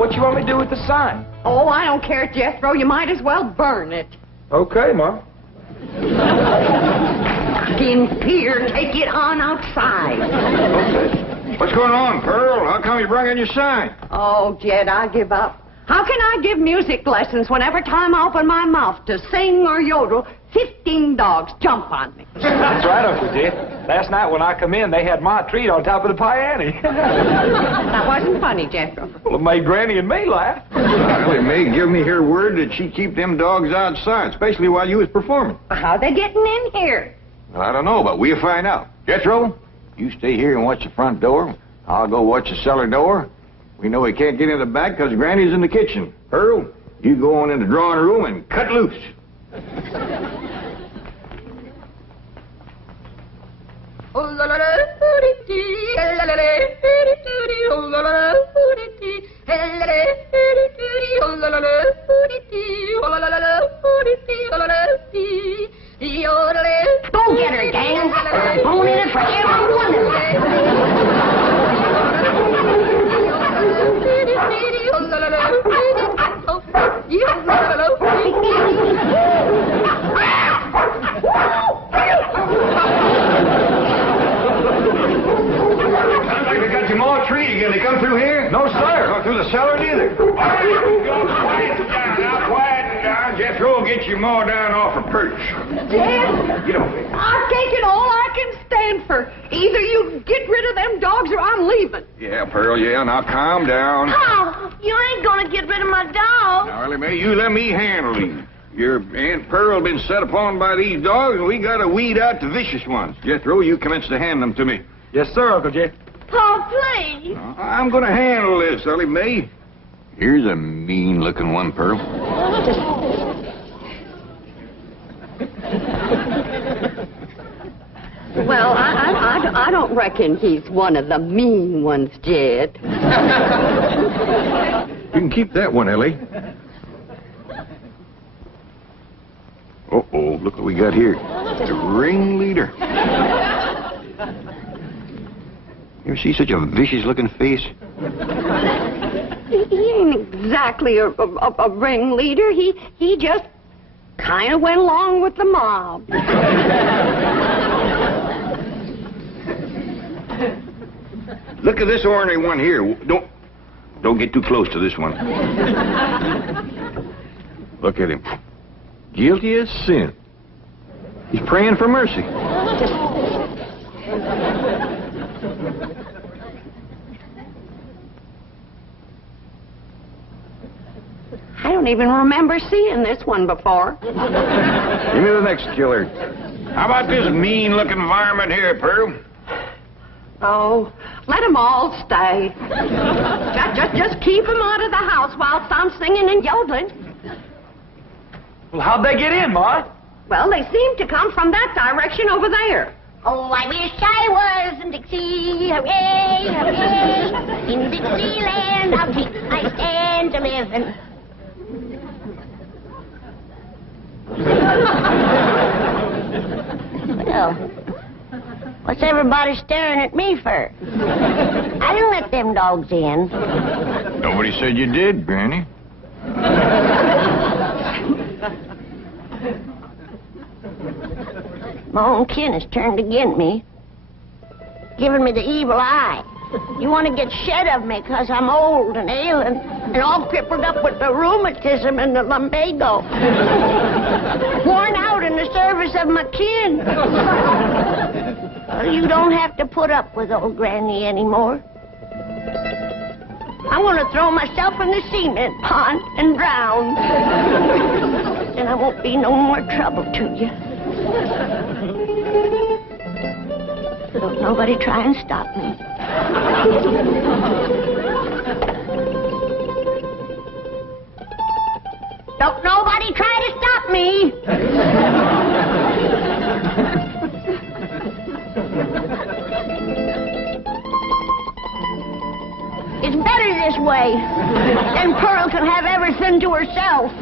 what you want me to do with the sign? Oh, I don't care, Jethro. You might as well burn it. Okay, Ma. In here, take it on outside. Okay. What's going on, Pearl? How come you brought in your sign? Oh, Jed, I give up. How can I give music lessons when every time I open my mouth to sing or yodel, 15 dogs jump on me? That's right, Uncle Jed. Last night when I come in, they had my treat on top of the piano. That wasn't funny, Jethro. Well, it made Granny and me laugh. Elly May give me her word that she'd keep them dogs outside, especially while you was performing. How they getting in here? Well, I don't know, but we'll find out. Jethro, you stay here and watch the front door. I'll go watch the cellar door. We know he can't get in the back because Granny's in the kitchen. Pearl, you go on in the drawing room and cut loose. Go get her, gang. Phone in it for every one of them. Sounds like they got your more tree again. They come through here? No, sir. Not through the cellar, neither. All right, go quiet down now. Quiet down. Jethro will get you more down off her perch. Jed, Get over there. I've taken all I can stand for. Either you get rid of them dogs or I'm leaving. Yeah, Pearl, yeah. Now calm down. Oh, you ain't gonna get rid of my dog. Now, Elly May, you let me handle these. Your Aunt Pearl been set upon by these dogs, and we gotta weed out the vicious ones. Jethro, you commence to hand them to me. Yes, sir, Uncle Jed. Paul, please. I'm gonna handle this, Elly May. Here's a mean-looking one, Pearl. Well, I don't reckon he's one of the mean ones, Jed. You can keep that one, Elly. Uh-oh, look what we got here. The ringleader. You ever see such a vicious-looking face? He ain't exactly a ringleader. He just kind of went along with the mob. Look at this ornery one here. Don't get too close to this one. Look at him. Guilty as sin. He's praying for mercy. I don't even remember seeing this one before. Give me the next killer. How about this mean-looking varmint here, Pearl? Oh, let them all stay. Just keep them out of the house whilst I'm singing and yodeling. Well, how'd they get in, Ma? Well, they seem to come from that direction over there. Oh, I wish I was in Dixie, hooray, hooray. In Dixieland, I'll take my stand to living. Well, what's everybody staring at me for? I didn't let them dogs in. Nobody said you did, Granny. My own kin has turned against me, giving me the evil eye. You want to get shed of me because I'm old and ailing and all crippled up with the rheumatism and the lumbago. Worn out in the service of my kin. Well, you don't have to put up with old Granny anymore. I'm going to throw myself in the cement pond and drown. Then I won't be no more trouble to you. Don't nobody try and stop me. Don't nobody try to stop me. It's better this way. Then Pearl can have everything to herself.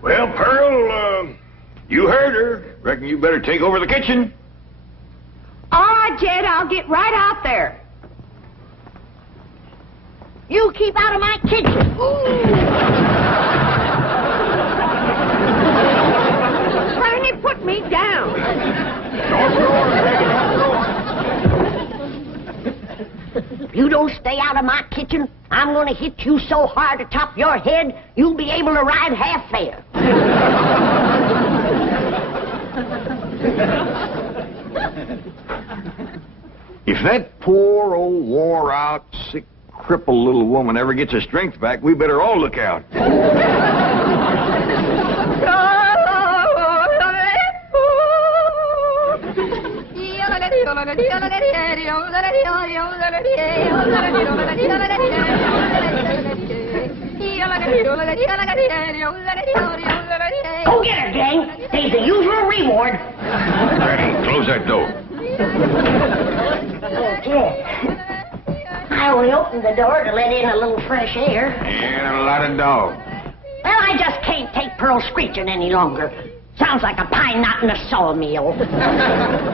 Well, Pearl, You heard her. Reckon you better take over the kitchen. All right, Jed, I'll get right out there. You keep out of my kitchen. Bernie, put me down. If you don't stay out of my kitchen, I'm going to hit you so hard atop your head, you'll be able to ride half fare. If that poor old wore-out, sick, crippled little woman ever gets her strength back, we better all look out. Go get her, gang. There's the usual reward. Ready, close that door. Okay. I only opened the door to let in a little fresh air. And a lot of dogs. Well, I just can't take Pearl screeching any longer. Sounds like a pine knot in a sawmill.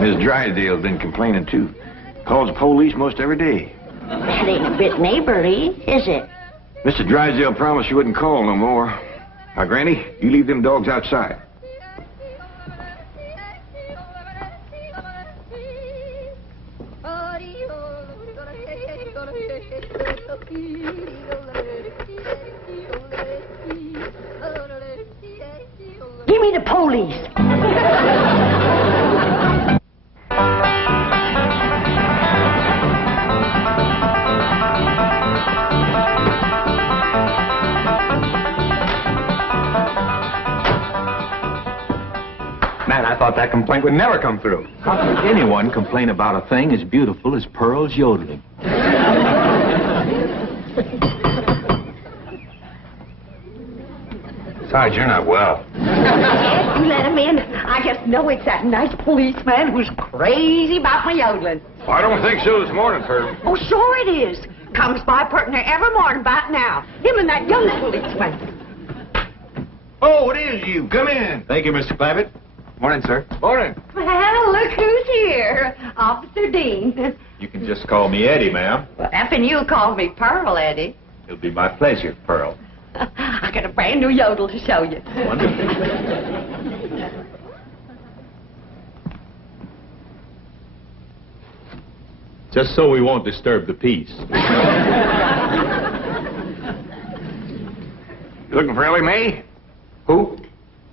Miss Drysdale's been complaining, too. Calls the police most every day. That ain't a bit neighborly, is it? Mr. Drysdale promised she wouldn't call no more. Now, Granny, you leave them dogs outside. Give me the police. Man, I thought that complaint would never come through. How could anyone complain about a thing as beautiful as Pearl's yodeling? Besides, you're not well. You let him in. I just know it's that nice policeman who's crazy about my yodeling. I don't think so this morning, Pearl. Oh, sure it is. Comes by partner every morning about now. Him and that young policeman. Oh, it is you. Come in. Thank you, Mr. Clampett. Morning, sir. Morning. Well, look who's here. Officer Dean. You can just call me Eddie, ma'am. Well, effing you called me Pearl, Eddie. It'll be my pleasure, Pearl. I got a brand new yodel to show you. Wonderful. Just so we won't disturb the peace. You looking for Elly May? Who?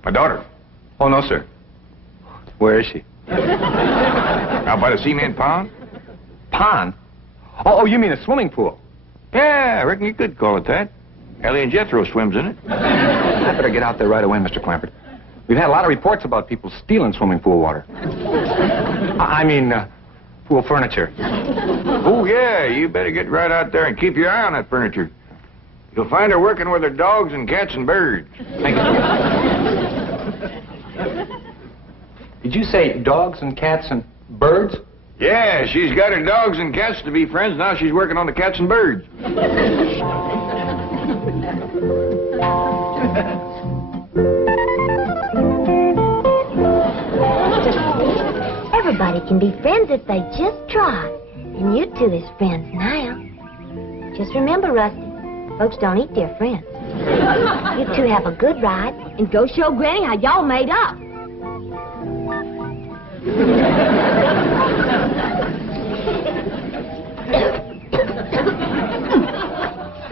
My daughter. Oh, no, sir. Where is she? Out by the cement pond? Pond? Oh, you mean a swimming pool? Yeah, I reckon you could call it that. Elly and Jethro swims in it. I better get out there right away, Mr. Clampett. We've had a lot of reports about people stealing swimming pool water. I mean, pool furniture. Oh, yeah, you better get right out there and keep your eye on that furniture. You'll find her working with her dogs and cats and birds. Thank you. Did you say dogs and cats and birds? Yeah, she's got her dogs and cats to be friends. Now she's working on the cats and birds. Everybody can be friends if they just try. And you two is friends now. Just remember, Rusty, folks don't eat their friends. You two have a good ride and go show Granny how y'all made up.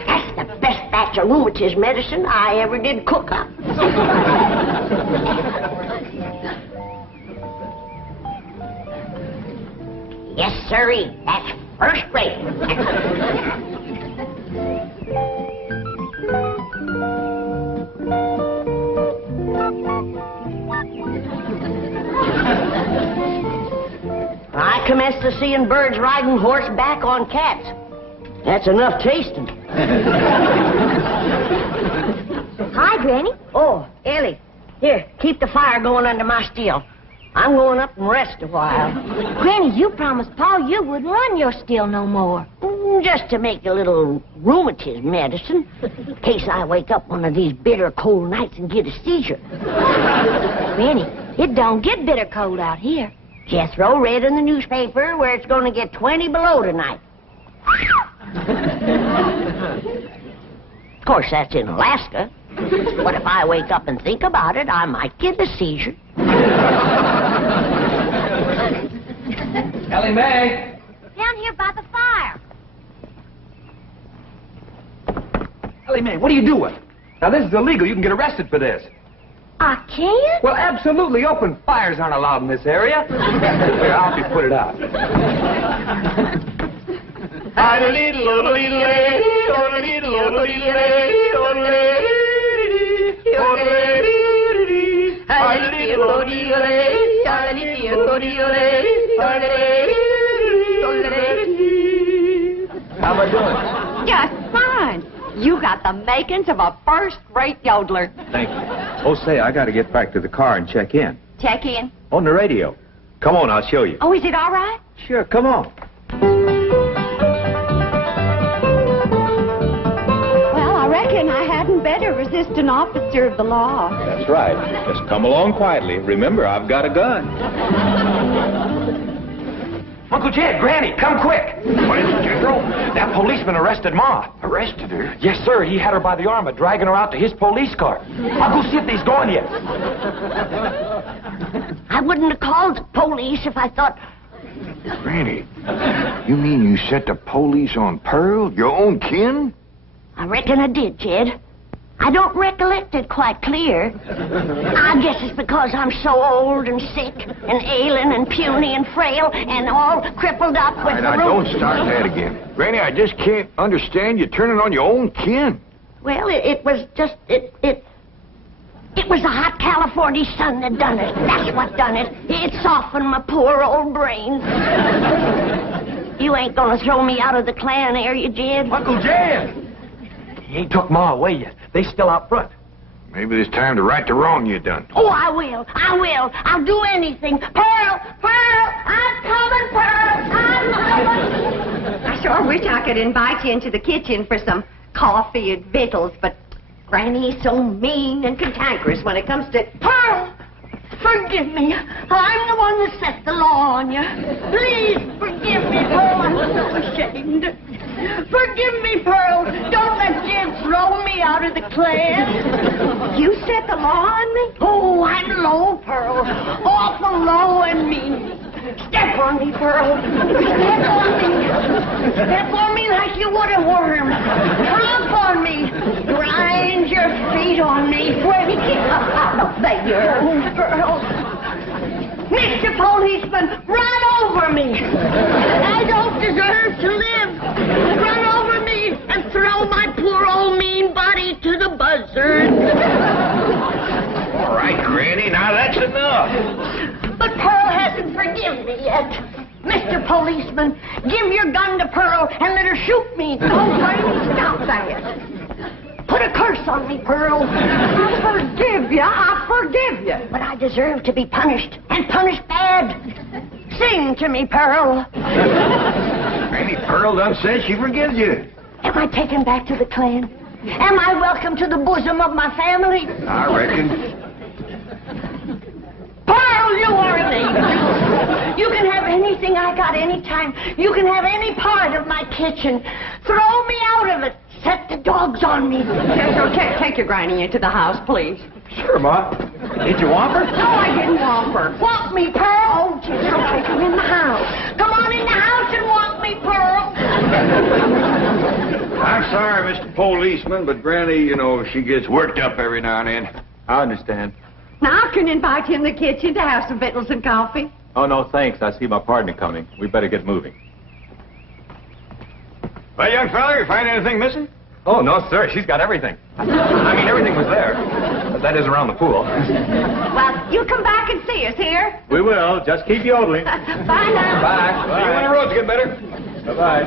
That's the best batch of rheumatism medicine I ever did cook up. Yes, sirree. That's first rate. I commenced to seeing birds riding horseback on cats. That's enough tasting. Hi, Granny. Oh, Elly, here, keep the fire going under my steel. I'm going up and rest a while. Granny, you promised Pa you wouldn't run your still no more. Oh, Just to make a little rheumatism medicine, in case I wake up one of these bitter cold nights and get a seizure. Granny, it don't get bitter cold out here. Jethro read in the newspaper where it's going to get 20 below tonight. Of course, that's in Alaska. But if I wake up and think about it, I might get a seizure. Elly May! Down here by the fire. Elly May, what are you doing? Now, this is illegal. You can get arrested for this. I can't? Well, absolutely. Open fires aren't allowed in this area. Here, I'll help you put it out. How am I doing? Just fine. You got the makings of a first-rate yodeler. Thank you. Oh, say, I got to get back to the car and check in. Check in. On the radio. Come on, I'll show you. Oh, is it all right? Sure, come on. Well, I reckon I hadn't better resist an officer of the law. That's right. Just come along quietly. Remember, I've got a gun. Uncle Jed, Granny, come quick. What is it, Jethro? That policeman arrested Ma. Arrested her? Yes, sir. He had her by the arm and dragging her out to his police car. I'll go see if he's gone yet. I wouldn't have called the police if I thought... Granny, you mean you set the police on Pearl, your own kin? I reckon I did, Jed. I don't recollect it quite clear. I guess it's because I'm so old and sick and ailing and puny and frail and all crippled up with All right, now, don't start that again. Granny, I just can't understand you turning on your own kin. Well, it was just... It was the hot California sun that done it. That's what done it. It softened my poor old brain. You ain't gonna throw me out of the clan, are you, Jed? Uncle Jed! He ain't took Ma away yet. They still out front. Maybe it's time to right the wrong you done. Oh, I will. I'll do anything. Pearl! I'm coming, Pearl! I'm coming! I sure wish I could invite you into the kitchen for some coffee and victuals, but Granny's so mean and cantankerous when it comes to... Pearl! Forgive me. I'm the one that set the law on you. Please forgive me, Pearl. I'm so ashamed. Forgive me, Pearl. Don't let Jed throw me out of the clan. You set the law on me? Oh, I'm low, Pearl. Awful low and mean. Step on me, Pearl. Step on me. Step on me like you would a worm. Tromp on me. Grind your feet on me. Pearl. Mr. Policeman, run over me. I don't deserve to live. Run over me and throw my poor old mean body to the buzzard. All right, Granny, now that's enough. But Pearl hasn't forgiven me yet. Mr. Policeman, give your gun to Pearl and let her shoot me. Oh, Granny, stop that. Put a curse on me, Pearl. I forgive you. But I deserve to be punished, and punished bad. Sing to me, Pearl. Granny, Pearl done said she forgives you. Am I taken back to the clan? Am I welcome to the bosom of my family? I reckon. Pearl, you are an angel. You can have anything I got anytime. You can have any part of my kitchen. Throw me out of it. Set the dogs on me. Jethro, take your Granny into the house, please. Sure, Ma. Did you want her? No, I didn't want her. Walk me, Pearl. Oh, Jethro, take her in the house. Come on in the house and walk me, Pearl. I'm sorry, Mr. Policeman, but Granny, you know, she gets worked up every now and then. I understand. Now I can invite you in the kitchen to have some victuals and coffee. Oh, no, thanks. I see my partner coming. We better get moving. Well, young fella, you find anything missing? Oh, no, sir. She's got everything. I mean, everything was there. But that is around the pool. Well, you come back and see us here. We will. Just keep yodeling. Bye now. Bye. See you when the roads get better. Bye-bye.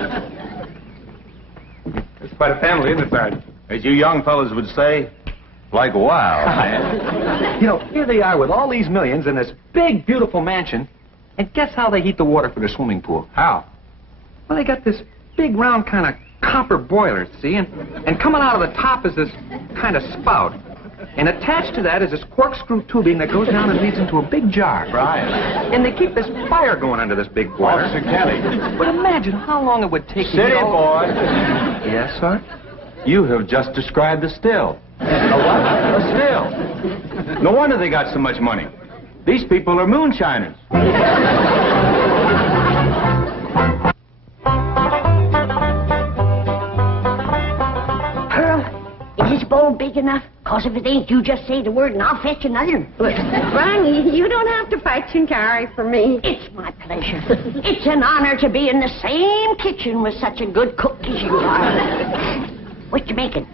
It's quite a family, isn't it, Sergeant? As you young fellas would say, like wow. You know, here they are with all these millions in this big, beautiful mansion. And guess how they heat the water for their swimming pool? How? Well, they got this big, round kind of copper boiler, see? And coming out of the top is this kind of spout. And attached to that is this corkscrew tubing that goes down and leads into a big jar. Right. And they keep this fire going under this big boiler. Officer Kelly. But imagine how long it would take to City get all... boy. Yes, sir? You have just described the still. A what? A still. No wonder they got so much money. These people are moonshiners. Is this bowl big enough? Cause if it ain't, you just say the word and I'll fetch another one. Granny, you don't have to fetch and carry for me. It's my pleasure. It's an honor to be in the same kitchen with such a good cook as you are. What you making?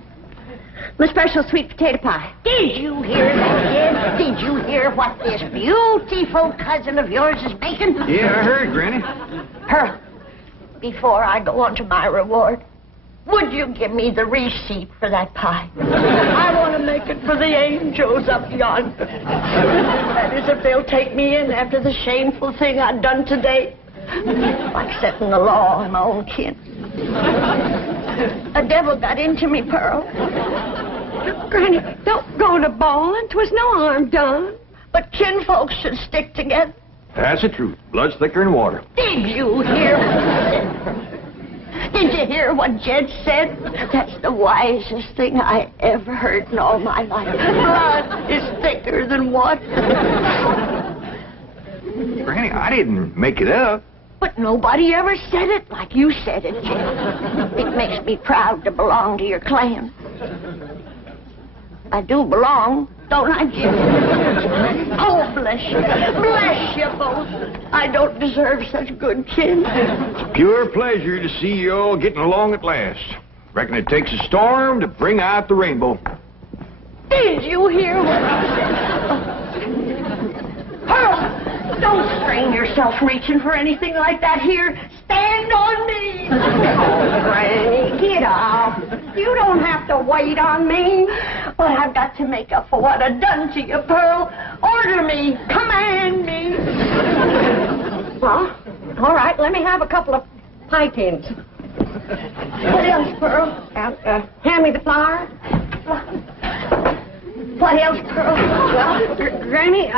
My special sweet potato pie. Did you hear that, kid? Did you hear what this beautiful cousin of yours is making? Yeah, I heard, Granny. Pearl, before I go on to my reward, would you give me the receipt for that pie? I want to make it for the angels up yonder. That is, if they'll take me in after the shameful thing I've done today. Like setting the law on my own kin. A devil got into me, Pearl. Granny, don't go to bawling. 'Twas no harm done. But kinfolks should stick together. That's the truth. Blood's thicker than water. Did you hear what I said? Did you hear what Jed said? That's the wisest thing I ever heard in all my life. Blood is thicker than water. Granny, I didn't make it up. But nobody ever said it like you said it, Jed. It makes me proud to belong to your clan. I do belong, don't I, Jed? Oh, bless you. Bless you both. I don't deserve such good kin. It's a pure pleasure to see you all getting along at last. Reckon it takes a storm to bring out the rainbow. Did you hear what I said? Pearl, don't strain yourself reaching for anything like that here. Stand on me. Oh, Granny, get off. You don't have to wait on me. But I've got to make up for what I've done to you, Pearl. Order me. Command me. Well, all right, let me have a couple of pie tins. What else, Pearl? Hand me the flour. What else, Pearl? Well, Granny,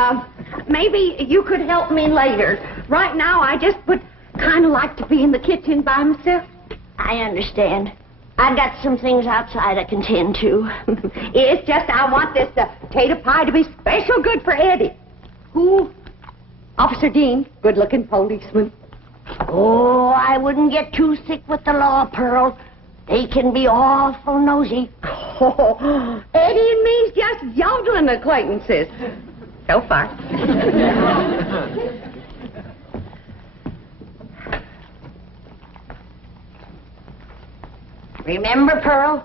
maybe you could help me later. Right now, I just would kind of like to be in the kitchen by myself. I understand. I've got some things outside I can tend to. It's just I want this potato pie to be special good for Eddie. Who? Officer Dean, good-looking policeman. Oh, I wouldn't get too thick with the law, Pearl. They can be awful nosy. Oh, Eddie and me's just yodeling acquaintances. So far. Remember, Pearl,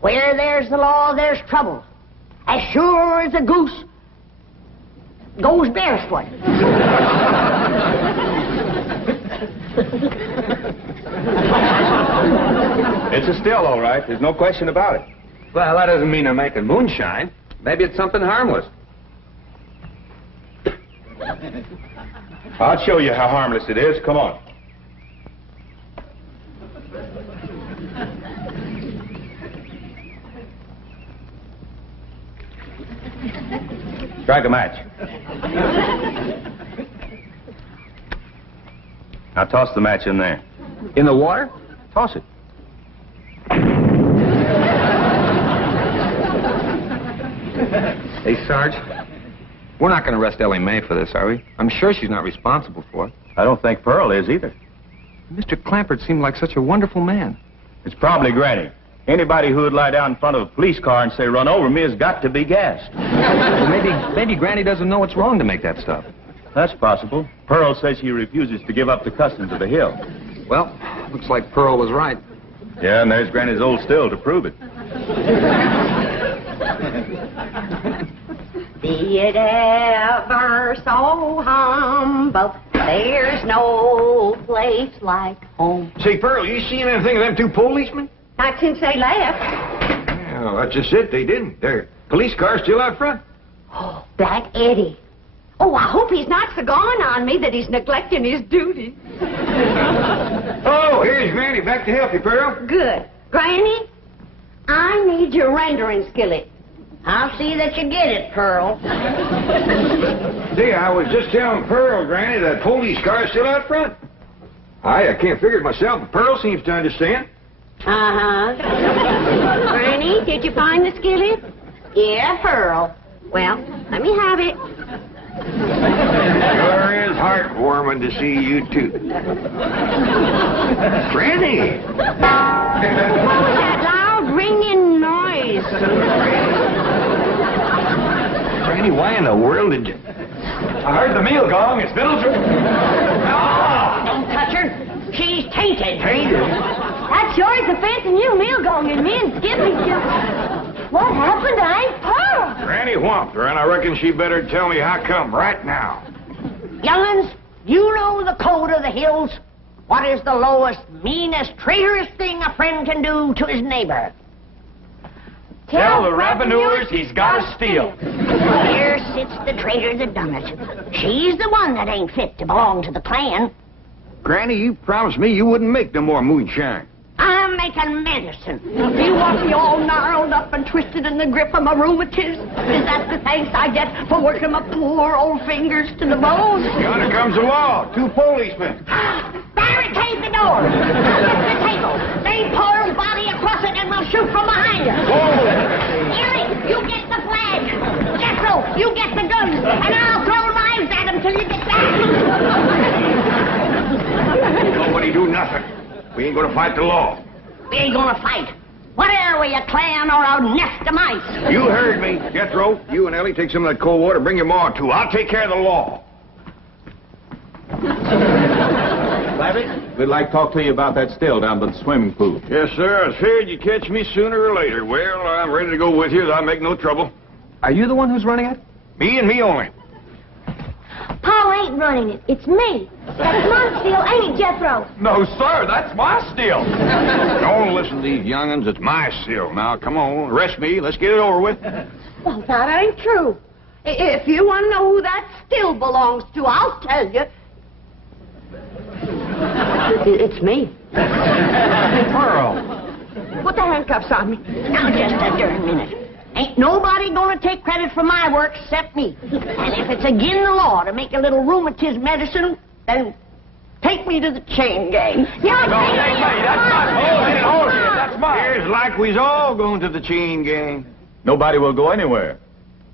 where there's the law, there's trouble. As sure as a goose goes barefoot. It's a still, all right. There's no question about it. Well, that doesn't mean they're making moonshine. Maybe it's something harmless. I'll show you how harmless it is. Come on. Strike a match. Now toss the match in there. In the water? Toss it. Hey, Sarge, we're not going to arrest Elly May for this, are we? I'm sure she's not responsible for it. I don't think Pearl is either. Mr. Clampett seemed like such a wonderful man. It's probably Granny. Anybody who would lie down in front of a police car and say, "Run over me," has got to be gassed. Well, maybe Granny doesn't know it's wrong to make that stuff. That's possible. Pearl says she refuses to give up the customs of the hill. Well, looks like Pearl was right. Yeah, and there's Granny's old still to prove it. Be it ever so humble, there's no place like home. Say, Pearl, you seen anything of them two policemen? Not since they left. Well, that's just it. They didn't. Their police car's still out front. Oh, Black Eddie. Oh, I hope he's not so gone on me that he's neglecting his duty. Oh, here's Granny. back to help you, Pearl. Good. Granny, I need your rendering skillet. I'll see that you get it, Pearl. See, I was just telling Pearl, Granny, that police car's still out front. I can't figure it myself, but Pearl seems to understand. Uh-huh. Granny, did you find the skillet? Yeah, Pearl. Well, let me have it. Sure is heartwarming to see you two. Granny! What was that loud ringing noise? Granny, why in the world did you... I heard the meal gong. It's Middleton. Don't touch her. She's tainted. Tainted? That sure is a fancy new meal going, and me and Skippy just... What happened to Aunt Pearl? Granny whomped her, and I reckon she better tell me how come right now. Young'uns, you know the code of the hills. What is the lowest, meanest, traitorous thing a friend can do to his neighbor? Tell the revenuers he's got to steal. Here sits the traitor that done it. She's the one that ain't fit to belong to the clan. Granny, you promised me you wouldn't make no more moonshine. I'm making medicine. You want me all gnarled up and twisted in the grip of my rheumatism? Is that the thanks I get for working my poor old fingers to the bone? Yonder comes the law. 2 policemen. Barricade the door. Get the table. Lay Pearl's body across it and we'll shoot from behind her. Elly, you get the flag. Jethro, you get the guns. And I'll throw knives at them till you get back. Nobody do nothing. We ain't gonna fight the law. We ain't gonna fight. What are we, a clan or a nest of mice? You heard me. Jethro, you and Elly take some of that cold water. Bring your ma, too. I'll take care of the law. Clampett, we'd like to talk to you about that still down by the swimming pool. Yes, sir. I was feared you'd catch me sooner or later. Well, I'm ready to go with you. I'll make no trouble. Are you the one who's running it? Me and me only. Paul ain't running it. It's me. That's my still, ain't it, Jethro? No, sir, that's my still. Don't listen to these young'uns. It's my still. Now, come on. Arrest me. Let's get it over with. Well, that ain't true. If you want to know who that still belongs to, I'll tell you. It's me. Pearl. Put the handcuffs on me. Now, just a darn minute. Ain't nobody gonna take credit for my work except me. And if it's against the law to make a little rheumatism medicine, then take me to the chain gang. That's mine. Here's like we's all going to the chain gang. Nobody will go anywhere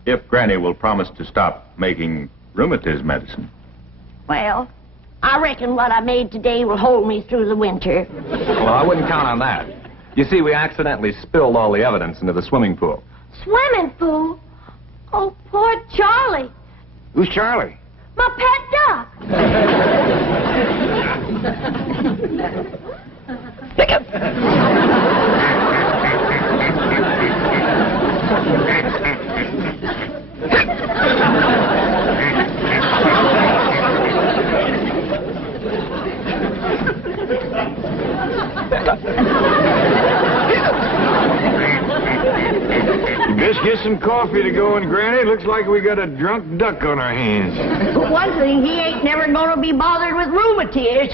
if Granny will promise to stop making rheumatism medicine. Well, I reckon what I made today will hold me through the winter. Well, I wouldn't count on that. You see, we accidentally spilled all the evidence into the swimming pool. Swimming pool? Oh, poor Charlie. Who's Charlie? My pet duck. Just get some coffee to go in, Granny. Looks like we got a drunk duck on our hands. For one thing, he ain't never gonna be bothered with rheumatiz.